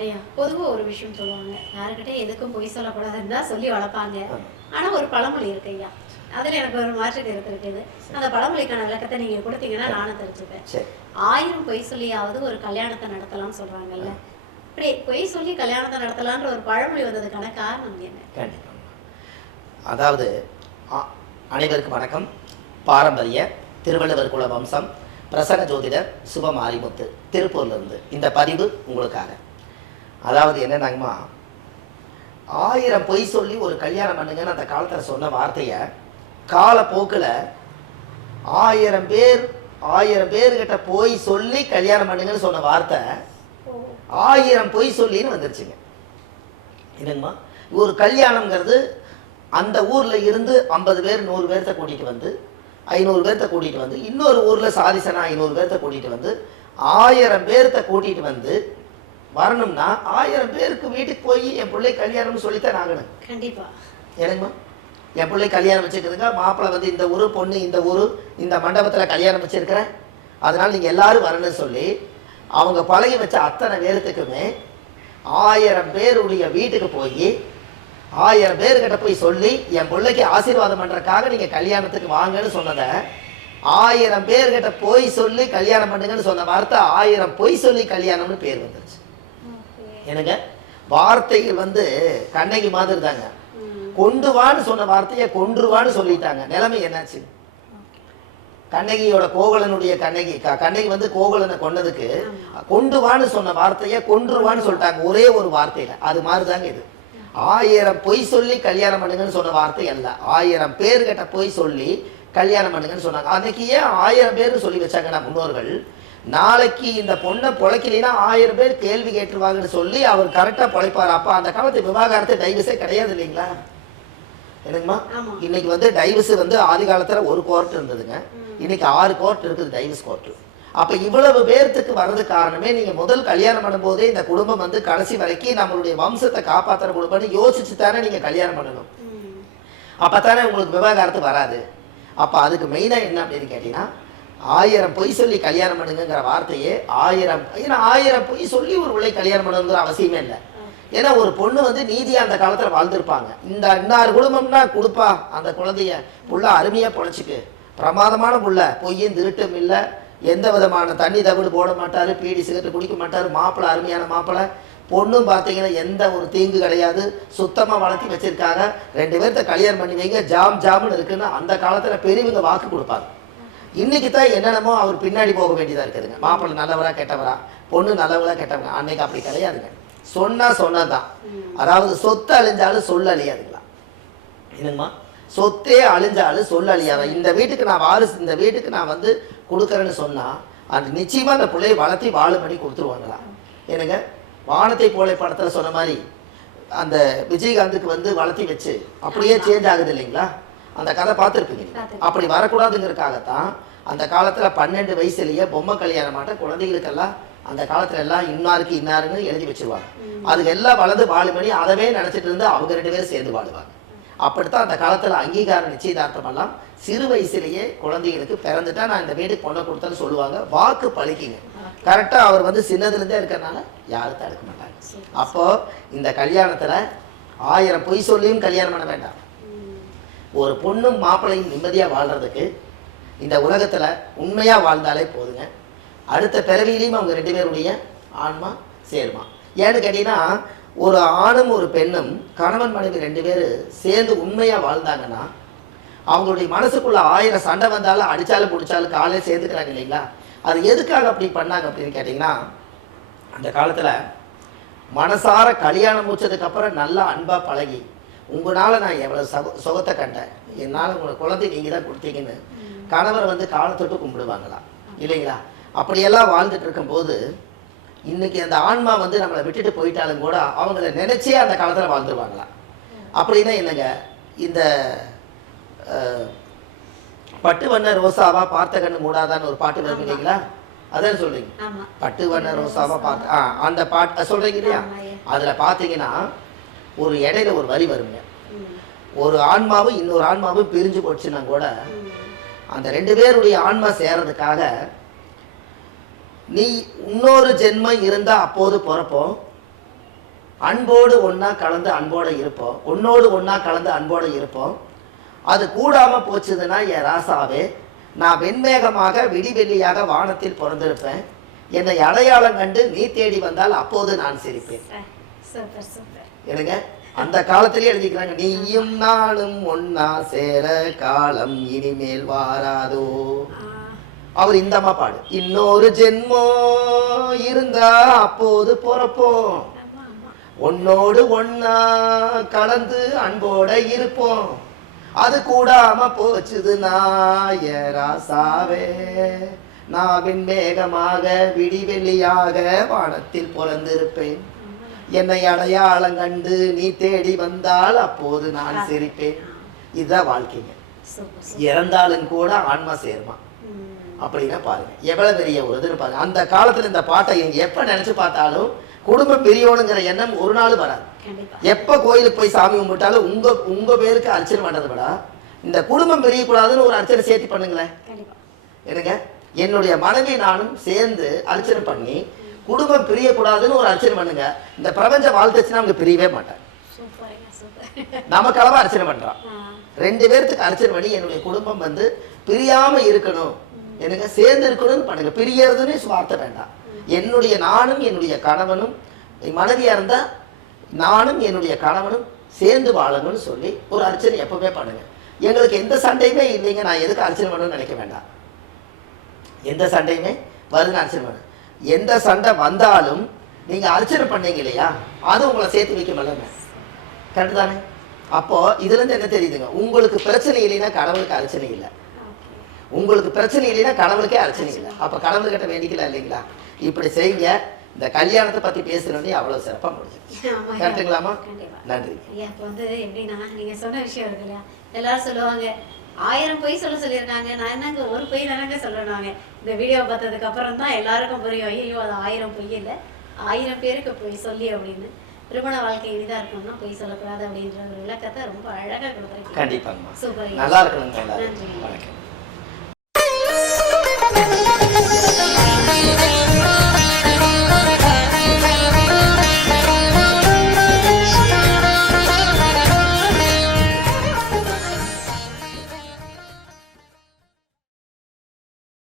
ஐயா பொதுவா ஒரு விஷயம் சொல்லுவாங்க, யாருக்கிட்ட எதுக்கும் பொய் சொல்லக்கூடாதுன்னு தான் சொல்லி வளர்ப்பாங்க. ஆனா ஒரு பழமொழி இருக்கு ஐயா, அதுல எனக்கு ஒரு மாற்று கருத்து இருக்குது. அந்த பழமொழிக்கான விளக்கத்தை நீங்க கொடுத்தீங்கன்னா நானும் தெரிஞ்சுப்பேன். 1000 பொய் சொல்லியாவது ஒரு கல்யாணத்தை நடத்தலாம்னு சொல்றாங்கல்ல, இப்படி பொய் சொல்லி கல்யாணத்தை நடத்தலான்ற ஒரு பழமொழி வந்ததுக்கான காரணம் என்ன? கண்டிப்பாக. அதாவது அனைவருக்கும் வணக்கம். பாரம்பரிய திருவள்ளுவர் குல வம்சம் பிரசன்ன ஜோதிடர் சுப மாரிமுத்து திருப்பூர்லேருந்து இந்த பதிவு உங்களுக்காக. அதாவது என்னன்னாங்கம்மா, 1000 பொய் சொல்லி ஒரு கல்யாணம் பண்ணுங்கன்னு அந்த காலத்தில் சொன்ன வார்த்தையை காலப்போக்கில் 1000 பேர்கிட்ட போய் சொல்லி கல்யாணம் பண்ணுங்கன்னு சொன்ன வார்த்தை 1000 பொய் சொல்லின்னு வந்துருச்சுங்க. என்னங்கம்மா, ஒரு கல்யாணம்ங்கிறது அந்த ஊரில் இருந்து 50 பேர் 100 பேர்த்த கூட்டிகிட்டு வந்து 500 பேர்த்த கூட்டிகிட்டு வந்து இன்னொரு ஊரில் சாதிசனா 500 பேர்த்த கூட்டிகிட்டு வந்து 1000 பேர்த்த கூட்டிகிட்டு வந்து வரணும்னா 1000 பேருக்கு வீட்டுக்கு போய் என் பிள்ளை கல்யாணம்னு சொல்லித்தான் ஆகணும். கண்டிப்பா. எனக்குமா என் பிள்ளை கல்யாணம் வச்சுக்கிறதுங்க, மாப்பிள்ளை வந்து இந்த ஊர், பொண்ணு இந்த ஊர், இந்த மண்டபத்தில் கல்யாணம் வச்சுருக்கிறேன், அதனால் நீங்கள் எல்லோரும் வரணும்னு சொல்லி அவங்க பழகி வச்ச அத்தனை பேர்த்துக்குமே 1000 பேருடைய வீட்டுக்கு போய் 1000 பேர்கிட்ட போய் சொல்லி என் பிள்ளைக்கு ஆசீர்வாதம் பண்ணுறதுக்காக நீங்கள் கல்யாணத்துக்கு வாங்கன்னு சொன்னதை 1000 பேர்கிட்ட போய் சொல்லி கல்யாணம் பண்ணுங்கன்னு சொன்ன வார்த்தை 1000 பொய் சொல்லி கல்யாணம்னு பேர் வந்துருச்சு. எனக்கு வார்த்தைகள் வந்து கண்ணகி மாதிரி தாங்க. கொண்டு வான்னு சொன்ன வார்த்தையை கொன்றுவான்னு சொல்லிட்டாங்க. நிலைமை என்னாச்சு? கண்ணகியோட கோவலனுடைய கண்ணகி வந்து கோவலனை கொன்னதுக்கு கொண்டு வான்னு சொன்ன வார்த்தையை கொன்றுவான்னு சொல்லிட்டாங்க, ஒரே ஒரு வார்த்தையில. அது மாதிரி தாங்க இது. 1000 பொய் சொல்லி கல்யாணம் பண்ணுங்கன்னு சொன்ன வார்த்தை அல்ல, 1000 பேர்கிட்ட போய் சொல்லி கல்யாணம் பண்ணுங்கன்னு சொன்னாங்க. அன்னைக்கு ஏன் 1000 பேர்னு சொல்லி வச்சாங்கன்னா முன்னோர்கள், நாளைக்கு இந்த பொண்ணை பொழைக்கலைன்னா 1000 பேர் கேள்வி கேட்டுருவாங்கன்னு சொல்லி அவர் கரெக்டாக பொழைப்பார். அப்போ அந்த காலத்து விவாகரத்து டைவர்ஸே கிடையாது இல்லைங்களா? எனக்குமா இன்னைக்கு வந்து டைவர்ஸ் வந்து ஆதி காலத்தில் ஒரு கோர்ட் இருந்ததுங்க, இன்னைக்கு 6 கோர்ட் இருக்குது டைவர்ஸ் கோர்ட்டு. அப்போ இவ்வளவு பேர்த்துக்கு வர்றது காரணமே நீங்கள் முதல் கல்யாணம் பண்ணும்போதே இந்த குடும்பம் வந்து கடைசி வரைக்கும் நம்மளுடைய வம்சத்தை காப்பாற்றுற குடும்பம்னு யோசிச்சு தானே நீங்கள் கல்யாணம் பண்ணணும். அப்போ தானே உங்களுக்கு விவாகரத்து வராது. அப்போ அதுக்கு மெயினாக என்ன அப்படின்னு கேட்டீங்கன்னா, 1000 பொய் சொல்லி கல்யாணம் பண்ணுங்கிற வார்த்தையே 1000 பொய் சொல்லி ஒரு பிள்ளை கல்யாணம் பண்ணுங்கிற அவசியமே இல்லை. ஏன்னா ஒரு பொண்ணு வந்து நீதியாக அந்த காலத்தில் வாழ்ந்துருப்பாங்க. இந்த இன்னார் குடும்பம்னா கொடுப்பா அந்த குழந்தைய, புள்ள அருமையாக பொழைச்சிக்கு, பிரமாதமான புள்ள, பொய்யும் திருட்டும் இல்லை, எந்த விதமான தண்ணி தவிடு போட மாட்டார், பீடி சிகரெட்டு குடிக்க மாட்டார், மாப்பிள்ளை அருமையான மாப்பிள்ளை, பொண்ணும் பார்த்தீங்கன்னா எந்த ஒரு தீங்கு கிடையாது, சுத்தமாக வளர்த்தி வச்சிருக்காங்க, 2 பேர்த்த கல்யாணம் பண்ணி வைங்க, ஜாம்னு இருக்குன்னு அந்த காலத்தில் பெரியவங்க வாக்கு கொடுப்பாங்க. இன்னைக்கு தான் என்னென்னமோ அவர் பின்னாடி போக வேண்டியதாக இருக்குதுங்க. மாப்பிள்ளை நல்லவரா கெட்டவரா, பொண்ணு நல்லவரா கெட்டவங்க. அன்னைக்கு அப்படி கிடையாதுங்க. சொன்னதான். அதாவது சொத்து அழிஞ்சாலும் சொல்ல அழியாதுங்களா? என்னங்கம்மா, சொத்தே அழிஞ்சாலும் சொல்ல அழியாதா? இந்த வீட்டுக்கு நான் வாரிசு, இந்த வீட்டுக்கு நான் வந்து கொடுக்குறேன்னு சொன்னால் அது நிச்சயமாக அந்த பிள்ளையை வளர்த்தி வாழ பண்ணி கொடுத்துருவாங்களா? எனக்கு வானத்தை போல படத்தில் சொன்ன மாதிரி அந்த விஜயகாந்துக்கு வந்து வளர்த்தி வச்சு அப்படியே சேஞ்ச் ஆகுது இல்லைங்களா? அந்த கதை பார்த்துருப்பீங்க. அப்படி வரக்கூடாதுங்கிறதுக்காகத்தான் அந்த காலத்தில் 12 வயசுலேயே பொம்மை கல்யாணம் மாட்ட குழந்தைகளுக்கெல்லாம் அந்த காலத்துல எல்லாம் இன்னாருக்கு இன்னாருன்னு எழுதி வச்சிருவாங்க. அதுக்கு எல்லாம் வளர்ந்து வாழுமணி அதவே நினைச்சிட்டு இருந்து அவங்க 2 பேரும் சேர்ந்து வாழுவாங்க. அப்படித்தான் அந்த காலத்துல அங்கீகார நிச்சயதார்த்தம் எல்லாம் சிறு வயசுலேயே குழந்தைகளுக்கு பிறந்துட்டா நான் இந்த வீட்டுக்கு பொண்ணை கொடுத்தேன்னு சொல்லுவாங்க. வாக்கு பழிக்குங்க. கரெக்டா அவர் வந்து சின்னதுலேருந்தே இருக்கிறனால யாரும் தடுக்க மாட்டாங்க. அப்போ இந்த கல்யாணத்துல 1000 பொய் சொல்லியும் கல்யாணம் பண்ண வேண்டாம். ஒரு பொண்ணும் மாப்பிள்ளையும் நிம்மதியா வாழ்றதுக்கு இந்த உலகத்துல உண்மையா வாழ்ந்தாலே போதுங்க. அடுத்த பிறவியிலையும் அவங்க 2 பேருடைய ஆன்மா சேருமா. ஏன்னு கேட்டீங்கன்னா, ஒரு ஆணும் ஒரு பெண்ணும் கணவன் மனைவி 2 பேர் சேர்ந்து உண்மையாக வாழ்ந்தாங்கன்னா அவங்களுடைய மனசுக்குள்ள 1000 சண்டை வந்தாலும் அடித்தாலும் பிடிச்சாலும் காலையில் சேர்ந்துக்கிறாங்க இல்லைங்களா? அது எதுக்காக அப்படி பண்ணாங்க அப்படின்னு கேட்டிங்கன்னா, அந்த காலத்தில் மனசார கல்யாணம் முடிச்சதுக்கப்புறம் நல்லா அன்பாக பழகி, உங்களால் நான் எவ்வளோ சுகத்தை கண்டேன், என்னால் உங்களை குழந்தை நீங்கள் தான் கொடுத்தீங்கன்னு கணவரை வந்து காலத்தொட்டு கும்பிடுவாங்களா இல்லைங்களா? அப்படியெல்லாம் வாழ்ந்துட்டு இருக்கும்போது இன்னைக்கு அந்த ஆன்மா வந்து நம்மளை விட்டுட்டு போயிட்டாலும் கூட அவங்கள நினைச்சே அந்த காலத்தில் வாழ்ந்துருவாங்களா? அப்படின்னா என்னங்க, இந்த பட்டு வண்ண ரோசாவா பார்த்த கண்ணு மூடாதான்னு ஒரு பாட்டு வரும் இல்லைங்களா? அதான் சொல்றீங்க, பட்டு வண்ண ரோசாவா பார்த்த அந்த பாட்டு சொல்றீங்க இல்லையா? அதுல பாத்தீங்கன்னா ஒரு இடையில ஒரு வரி வருங்க. ஒரு ஆன்மாவும் இன்னொரு ஆன்மாவும் பிரிஞ்சு போச்சுன்னா கூட அந்த 2 பேருடைய ஆன்மா சேர்றதுக்காக நீ இன்னொரு ஜென்மம் இருந்தா அப்போது பிறப்போம், அன்போடு ஒண்ணா கலந்து அன்போட இருப்போம், உன்னோடு ஒண்ணா கலந்து அன்போட இருப்போம். அது கூடாம போச்சுதுன்னா என் ராசாவே, நான் வெண்மேகமாக விடிவெள்ளியாக வானத்தில் பிறந்திருப்பேன். என்னை அடையாளம் கண்டு நீ தேடி வந்தால் அப்போது நான் சிரிப்பேன். Super super. எனக்கு அந்த காலத்திலேயே எழுதிக்கிறாங்க, நீயும் நானும் ஒன்னா சேர காலம் இனிமேல் வாராதோ. அவர் இந்த அம்மா பாடு, இன்னொரு ஜென்மோ இருந்தா அப்போது பிறப்போம், உன்னோடு ஒன்னா கலந்து அன்போட இருப்போம். அது கூடாம போச்சுதுன்னா என் ராசாவே, நான் வெண்மேகமாக விடிவெள்ளியாக வானத்தில் பிறந்திருப்பேன். என்னை அடையாளம் கண்டு நீ தேடி வந்தால் அப்போது நான் சிரிப்பேன். இதுதான் வாழ்க்கைங்க. இறந்தாலும் கூட ஆன்மா சேருமா அப்படின்னா பாருங்க எவ்வளவு பெரிய ஒரு இதுன்னு பாருங்க. அந்த காலத்துல இந்த பாட்டை எப்ப நினைச்சு பார்த்தாலும் குடும்பம் பிரியணுங்கிற எண்ணம் ஒரு நாள் வராது. எப்ப கோயிலுக்கு போய் சாமி கும்பிட்டாலும் உங்க பேருக்கு அர்ச்சனை பண்றதை விட இந்த குடும்பம் பிரியக்கூடாதுன்னு ஒரு அர்ச்சனை சேர்த்து பண்ணுங்களேன். எனக்கு என்னுடைய மனைவி நானும் சேர்ந்து அர்ச்சனை பண்ணி குடும்பம் பிரியக்கூடாதுன்னு ஒரு அர்ச்சனை பண்ணுங்க. இந்த பிரபஞ்ச வாழ்த்துச்சுன்னா அவங்க பிரியவே மாட்டாங்க. நமக்கு அளவா அர்ச்சனை பண்றான். 2 பேர்த்துக்கு அர்ச்சனை பண்ணி என்னுடைய குடும்பம் வந்து பிரியாம இருக்கணும், எனக்கு சேர்ந்து இருக்கணும்னு பண்ணுங்க. பிரியறதுன்னு சுவார்த்தை வேண்டாம். என்னுடைய நானும் என்னுடைய கணவனும், மனைவியா இருந்தா நானும் என்னுடைய கணவனும் சேர்ந்து வாழணும்னு சொல்லி ஒரு அர்ச்சனை எப்பவுமே பண்ணுங்க. எங்களுக்கு எந்த சண்டையுமே இல்லைங்க, நான் எதுக்கு அர்ச்சனை பண்ணணும்னு நினைக்க வேண்டாம். எந்த சண்டையுமே வருதுன்னு அர்ச்சனை பண்ணு. எந்த சண்டை வந்தாலும் நீங்க அர்ச்சனை பண்ணீங்க இல்லையா, அது உங்களை சேர்த்து வைக்க முடியல. கரெக்டு தானே? அப்போ இதுல இருந்து என்ன தெரியுதுங்க, உங்களுக்கு பிரச்சனை இல்லைன்னா கடவுளுக்கு அர்ச்சனை இல்லை, உங்களுக்கு பிரச்சனை இல்லைன்னா கடவுளுக்கே அர்ச்சனை இல்லை. அப்ப கடவுள்கிட்ட வேண்டிக்கலாம் இல்லைங்களா? இப்படி செய்யுங்க. இந்த கல்யாணத்தை பத்தி பேசுறதே அவ்வளவு சிறப்பா முடிஞ்சு. கரெக்டுங்களாமா? நன்றி. இப்போ வந்து எப்படின்னா நீங்க சொன்ன விஷயம் இருக்கு இல்லையா, எல்லாரும் சொல்லுவாங்க 1000 பொய் சொல்லியிருக்காங்க, நான் என்னங்க ஒரு பொய் தானங்க சொல்லணுவாங்க. இந்த வீடியோ பார்த்ததுக்கு அப்புறம் தான் எல்லாருக்கும் புரியும், ஐயோ அது 1000 பொய் இல்லை, 1000 பேருக்கு பொய் சொல்லி அப்படின்னு. திருமண வாழ்க்கை இனிதா இருக்கணும்னா பொய் சொல்லக்கூடாது அப்படின்ற ஒரு விளக்கத்தை ரொம்ப அழகா கொடுத்துருக்கீங்க. கண்டிப்பாங்க. சூப்பர். நல்லா இருக்கணுங்க. நன்றி. வணக்கம்.